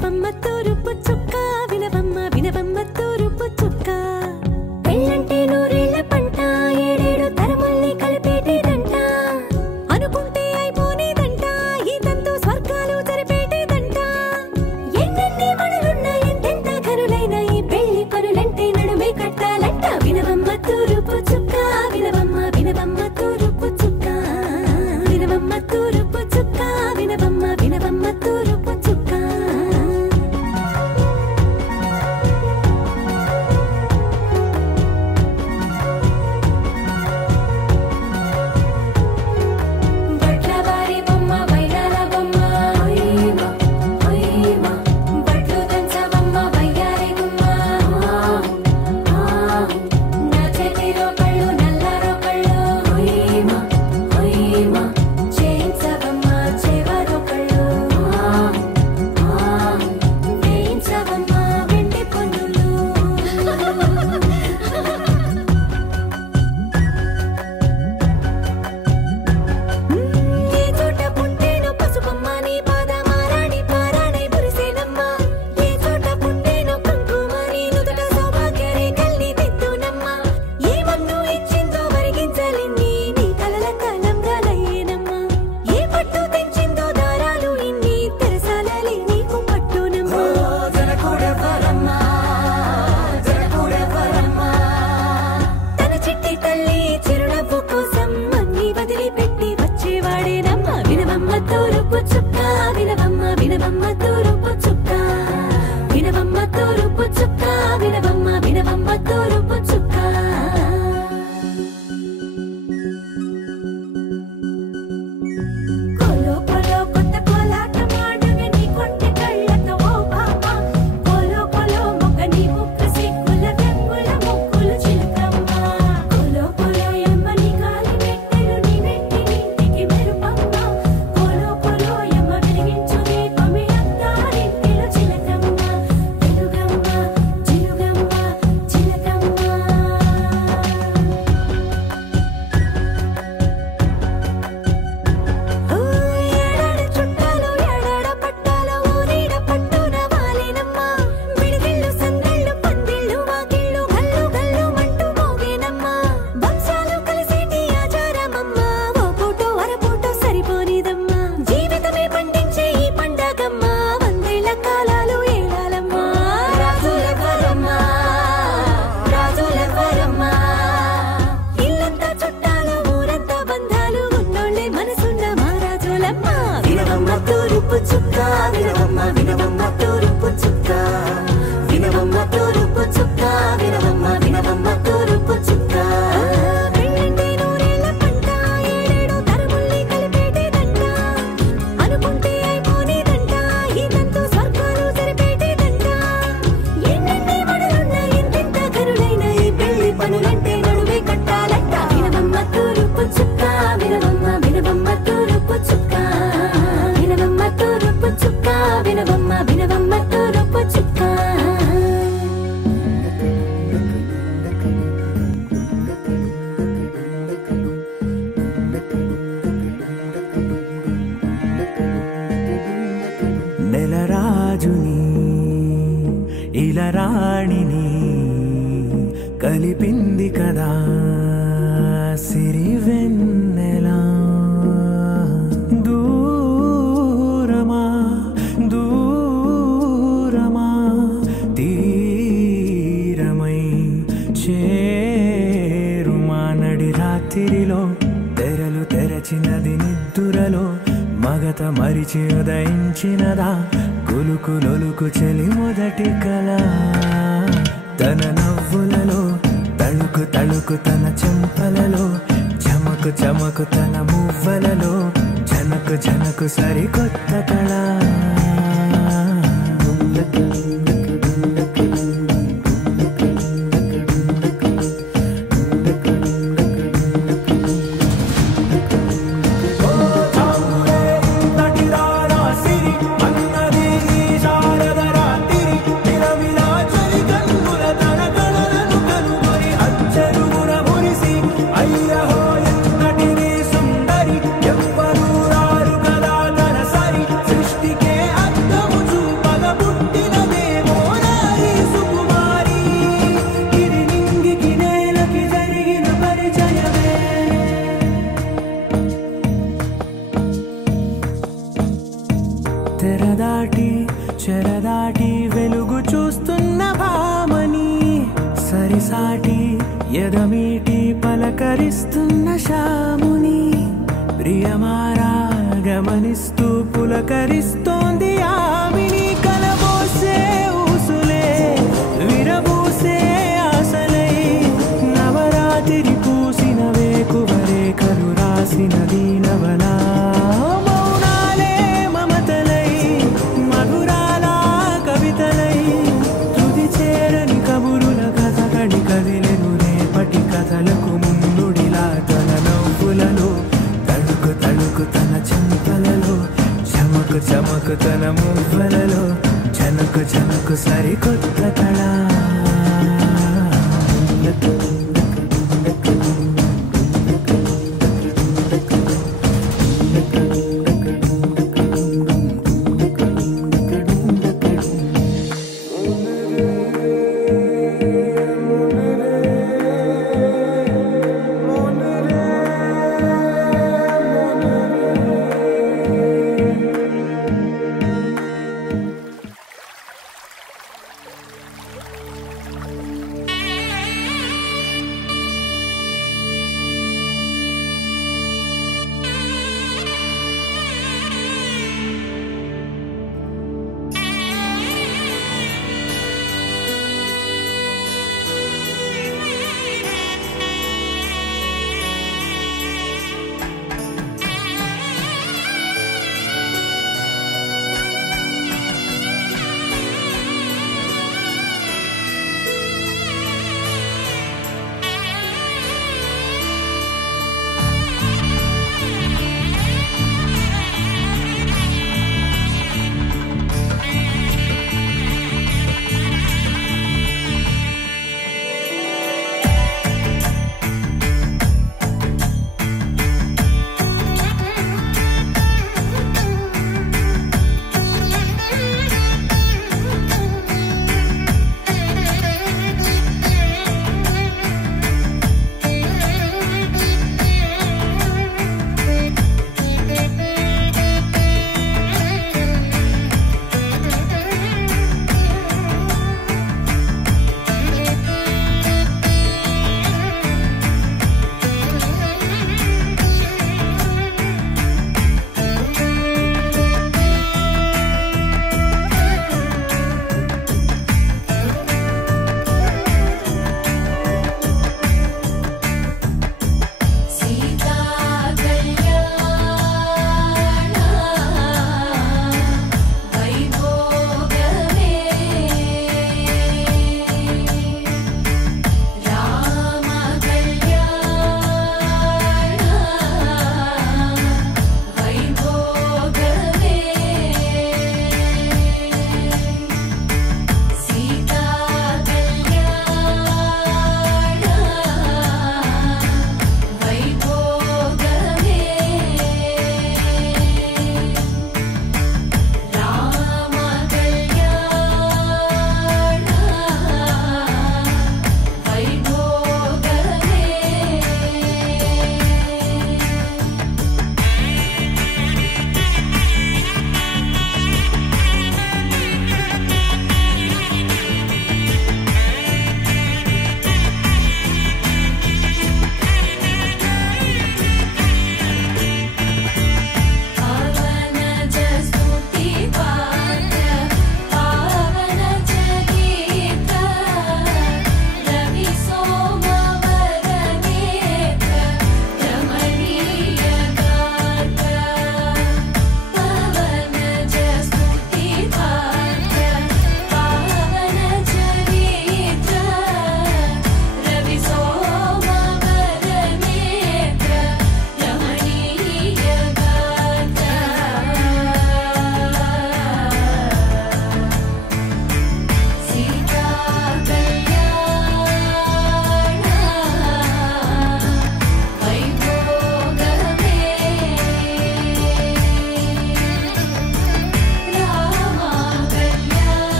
వినవమ్మ తూరుపు చుక్క వినవమ్మ వినవమ్మ తూరుపు చుక్క పెళ్ళంటే నూరేళ్ల పంట ఏడేడు తరముల్ని కలిపేటేదంట అనుకుంటే అయిపోనేదంట ఈ తంతు స్వర్గాలు జరిపేటేదంట ఎన్నెన్ని మనులున్నా ఎంతెంత కరులైన ఈ పెళ్లి పనులంటే నడుమే కట్టాలంట వినవమ్మ తూరుపు చుక్క వినవమ్మ వినవమ్మ తూరుపు చుక్క వినవమ్మ తూరుపు చుక్క వినవమ్మ వినవమ్మ తూరుపు చుక్క రాణిని కలిపింది కదా సిరి వెన్నెలా దూరమా దూరమా తీరమై చేరుమా నడి రాత్రిలో తెరలు తెరచినది నిద్దురలో మగత మరిచి ఉదయించినదా కులుకు లొలుకు చెలి మొదటి కళ తన నవ్వులలో తళుకు తళుకు తన చెంపలలో చమకు చమకు తన మువ్వలలో జనకు జనకు సరికొత్త కళ పలకరిస్తున్న శాముని ప్రియమారా గమనిస్తూ పులకరిస్తోంది ఆవిని కలబోసే ఊసులే విరబూసే ఆశలై నవరాత్రి పూసిన వేకువరేఖలు రాసిన దీనవలా మౌనాలే మమతలై మధురాల కవితలై తుది చేరని కబురుల కథ కడి కదిలెను రేపటి కథలకు ముందుడిలా తన నవ్వులలో తడుకు తడుకు తన చెంపలలో చమకు చమకు తన మువ్వలలో చనకు చనకు సరికొత్త కళ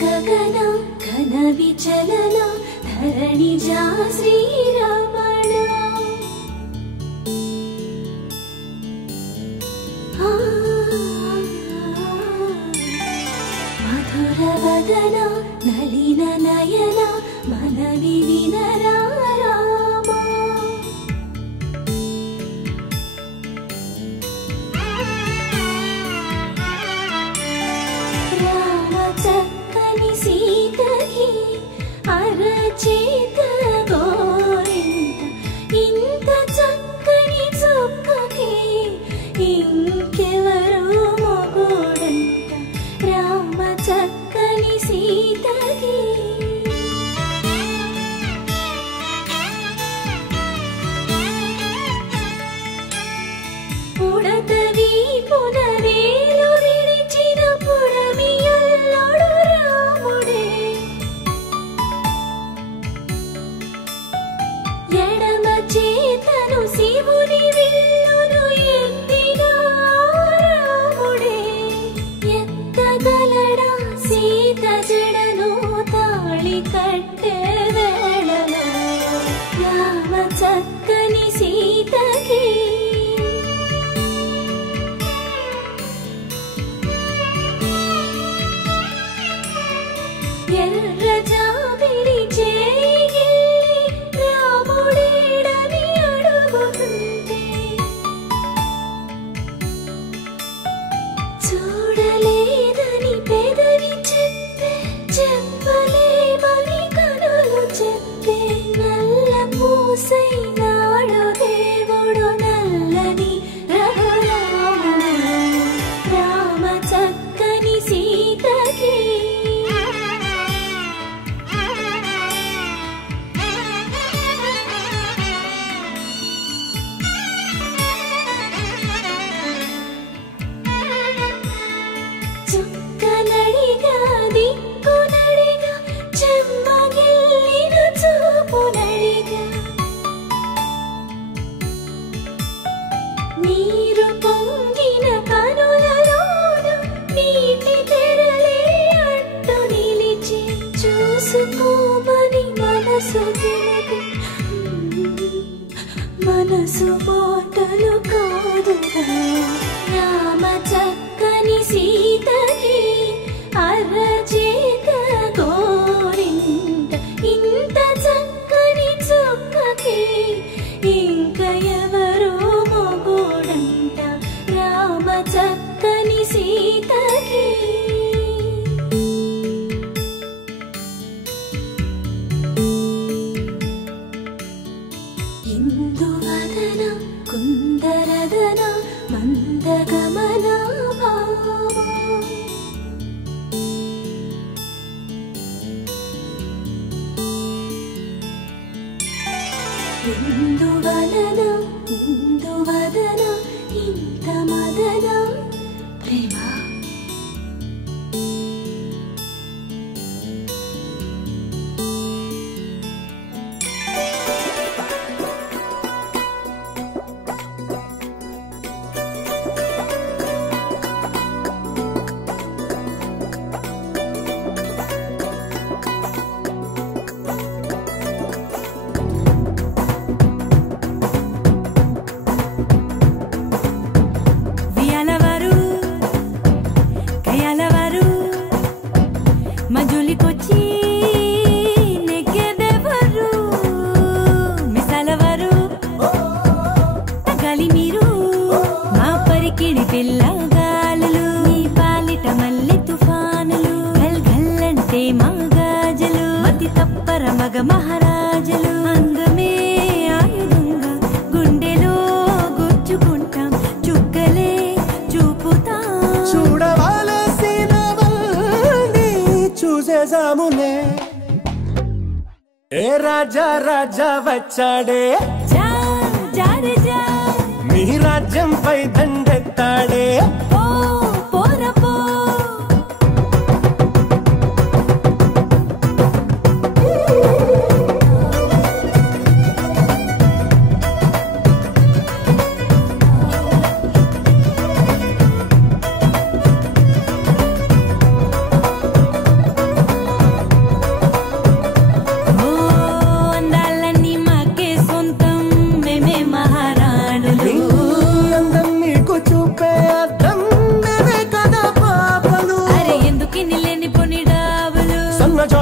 గగన ఘన విచలన ధరణి జా శ్రీరమణ మధుర వదన నలిన నయన మనవి వినరా చక్కని సీతకి అరచేత గోరింట ఇంత చక్కని చుక్కకి ఇంకెవరు మొగుడంట రామ చక్కని సీతకి పుడతవి పునవేలు విడిచిన పుడమియల్లోడు రాముడే ఎడమ చేతను శివుని విల్లును ఎత్తిన రాముడే ఎత్తగలడా సీత జడను తాళి కట్టె వేళలో రామ చక్కని సీతకి ఎర్ర జాబిలి చేయి రాముడేడని అడుగుతుంటే చూడలేదని పెదవి చెప్పే చెప్పలేమని కనులు చెప్పే నల్ల పూసై నాడు దేవుడు నల్లని రఘురాముడు రామ చక్కని సీతకి చుక్కనడిగా దిక్కునడిగా చెమ్మగిల్లిన చూపునడిగా నీరు పొంగిన కనులలోన నీటి తెరలే అడ్డు నిలిచి చూసుకోమని మనసు తెలిపి మనసు మాటలు కాదుగా రామ చక్కని సీతకి అరచేత గోరింట ఇంత చక్కని చుక్కకి ఇంక ఎవరు మొగుడంట రామ చక్కని సీతకి ఇందువదన కుందరదన మందగమన భావ ఇందువలన ఇందువదన ఇంత మదన ప్రేమ మజులికొచ్చి నెగ్గెదెవరు మిసలవరు తగలి మీరు మా పరికిడి పిల్లగాలులు మీ పాలిట మల్లె తుఫానులు గల్ గల్లంటే మా గాజలు మతి తప్పర మగ మహారాజులు అందమే ఆయుధంగా గుండెలో గుచ్చుకుంటాం చుక్కలే చూపుతాం చూసేసాములే ఏ రాజా రాజా వచ్చాడే మీ రాజ్యంపై దండెత్తాడే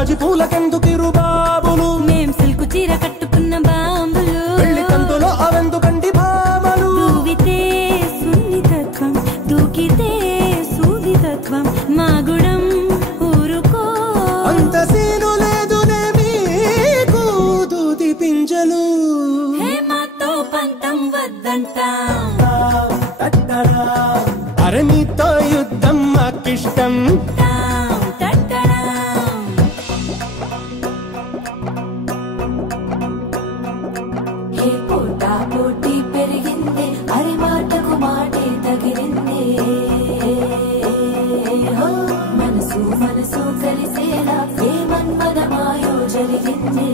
జాజి పూలకెందుకిరు బాబులు మేం సిల్కు చీర కట్టుకున్న బాంబులు పెళ్లి కందులో అవెందుకండి భామలు దూవితే సున్నితత్వం దూకితే సూదితత్వం మా గుణం ఊరుకో అంత సీను లేదునే మీకు దూది పింజలు హే మాతో పంతం వద్దంట అరే నీతో యుద్ధం మాకిష్టం పోటీ పెరిగింది అరి మాటకు మాటే తగిలింది మనసు మనసు కలిసేలా ఏ మన్మద మాయో జరిగింది